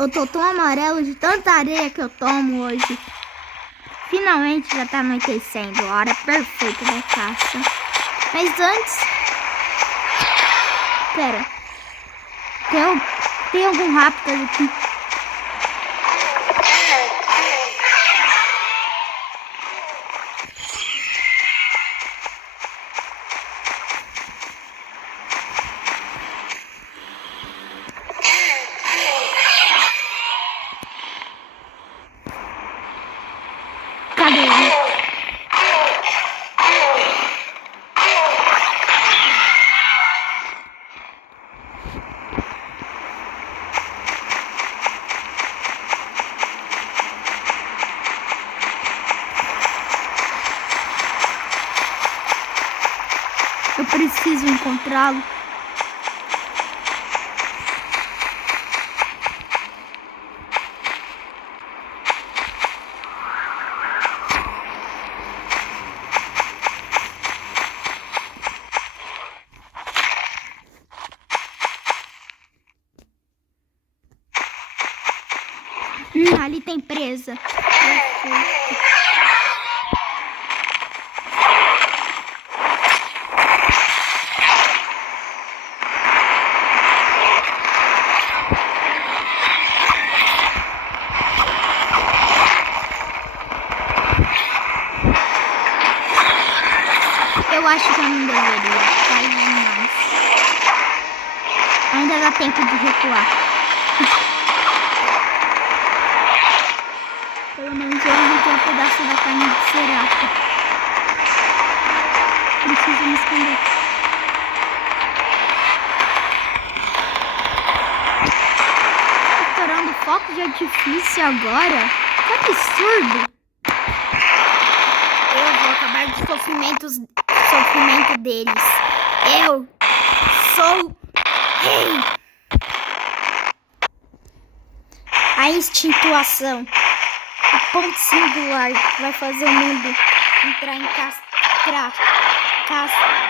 Eu tô tão amarelo de tanta areia que eu tomo hoje. Finalmente já tá anoitecendo. A hora perfeita da caça. Mas antes... Pera. Tem algum raptor aqui. Cadê ele? Eu preciso encontrá-lo. Ali tem presa. Eu acho que eu não deveria. Faz demais. Ainda dá tempo de recuar. Pelo menos eu arranquei um pedaço da carne de serapa. Preciso me esconder. Estourando foco de artifício agora? Que absurdo! Eu vou acabar com o sofrimento deles. Eu sou rei. A instintuação. O ponto singular vai fazer o mundo entrar em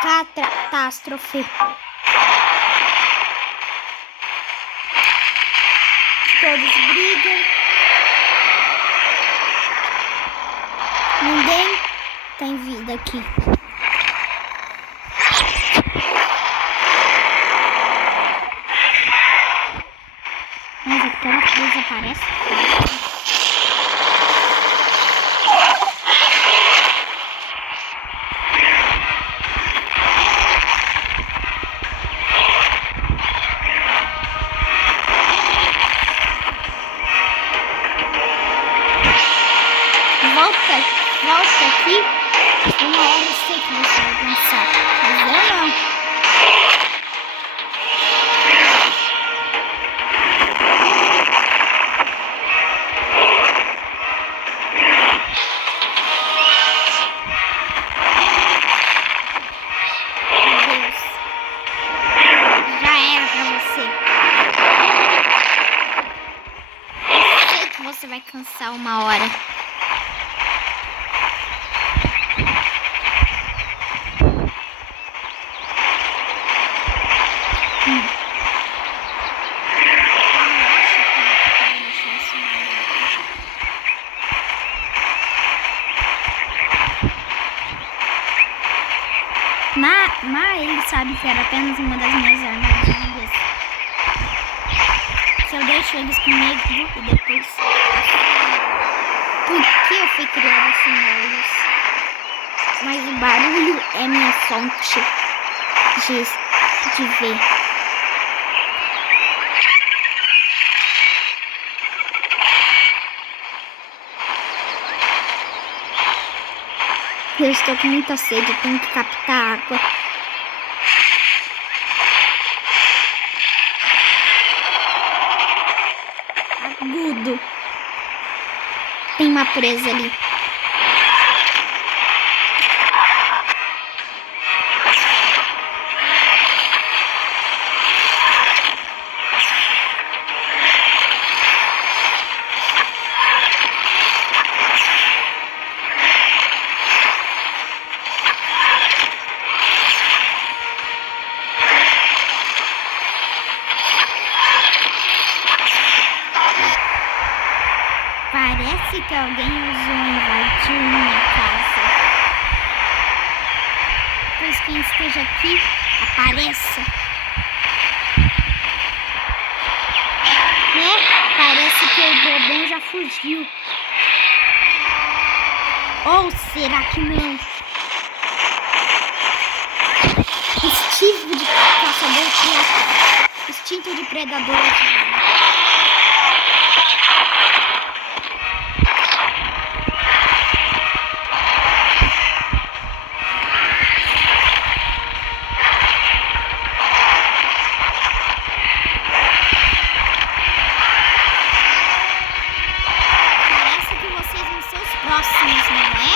catástrofe. Todos brigam. Ninguém tem vida aqui. Mas aquela coisa parece... Volta aqui. Uma hora eu sei que você vai cansar. Mas eu não. Meu Deus. Já era pra você. Eu sei que você vai cansar uma hora. Mas ele sabe que era apenas uma das minhas armadilhas. Se eu deixo eles comigo e depois... Por que eu fui criada sem olhos? Mas o barulho é minha fonte de ver. Eu estou com muita sede, tenho que captar água. Agudo. Tem uma presa ali. Parece que alguém usou invadiu minha casa. Pois quem esteja aqui, apareça. Né? Parece que o bobão já fugiu. Ou será que não? Instinto de caçador, instinto de predador. Parece que vocês vão ser os próximos, não é?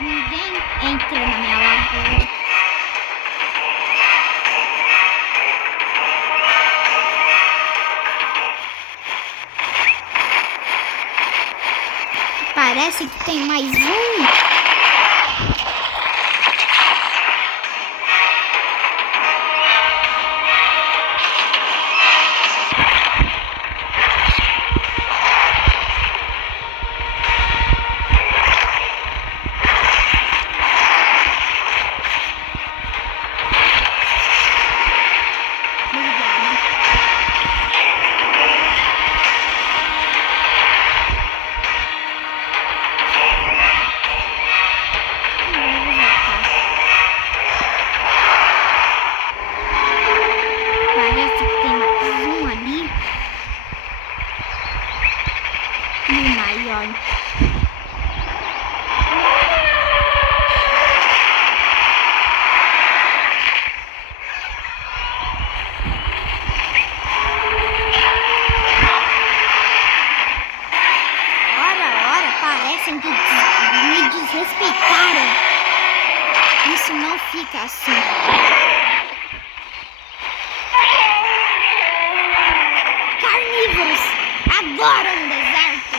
Ninguém entra na minha lagoa. Parece que tem mais um. Parece que tem mais um ali. E o maior. Ora, parecem que me desrespeitaram. Isso não fica assim. Carnívoros, agora no deserto.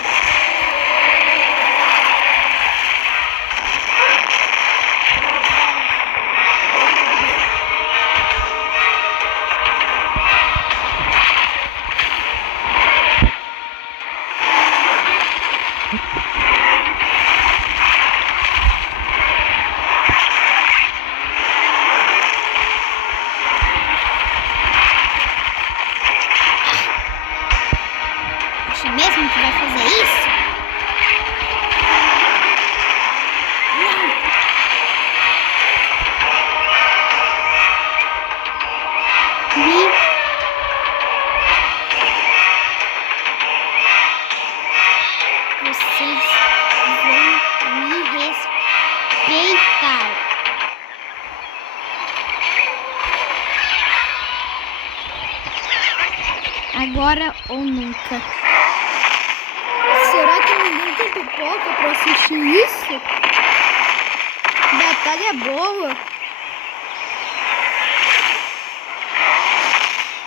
Acha mesmo que vai fazer isso? Não. Vocês vão me respeitar. Agora ou nunca. Será que ninguém tem pipoca pra assistir isso? Batalha boa.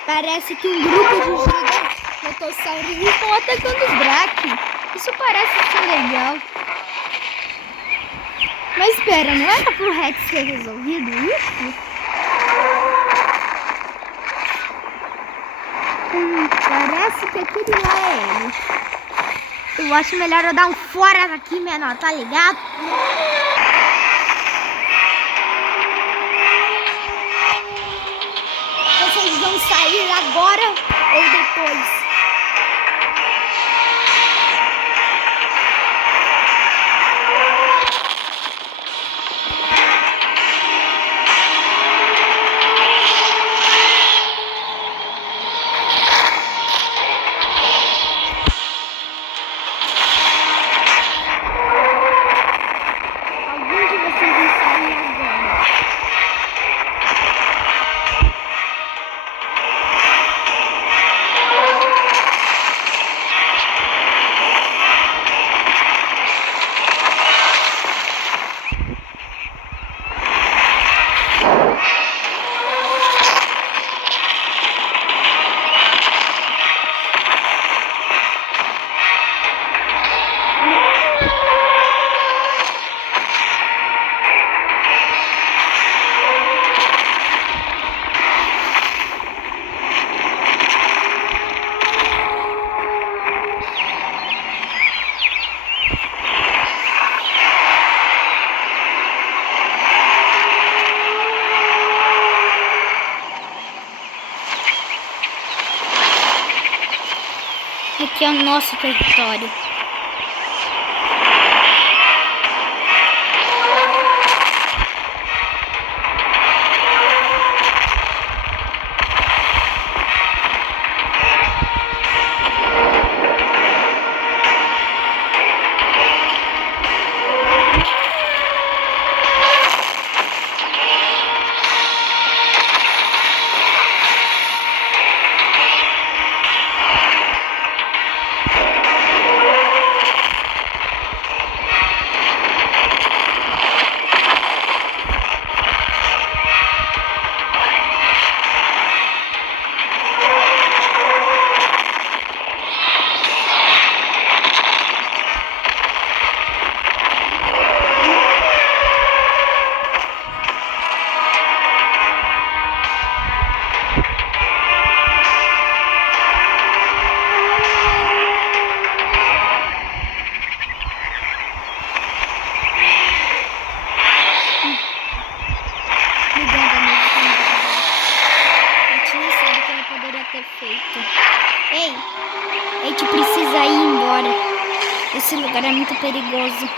Parece que um grupo de gigantosauros estão atacando os Drak. Isso parece ser legal. Mas espera, não era pro Rex ter resolvido isso? Parece que aquele lá é ele. Eu acho melhor eu dar um fora daqui, menor, tá ligado? Vocês vão sair agora ou depois? Aqui é o nosso território. Feito. Ei, a gente precisa ir embora. Esse lugar é muito perigoso.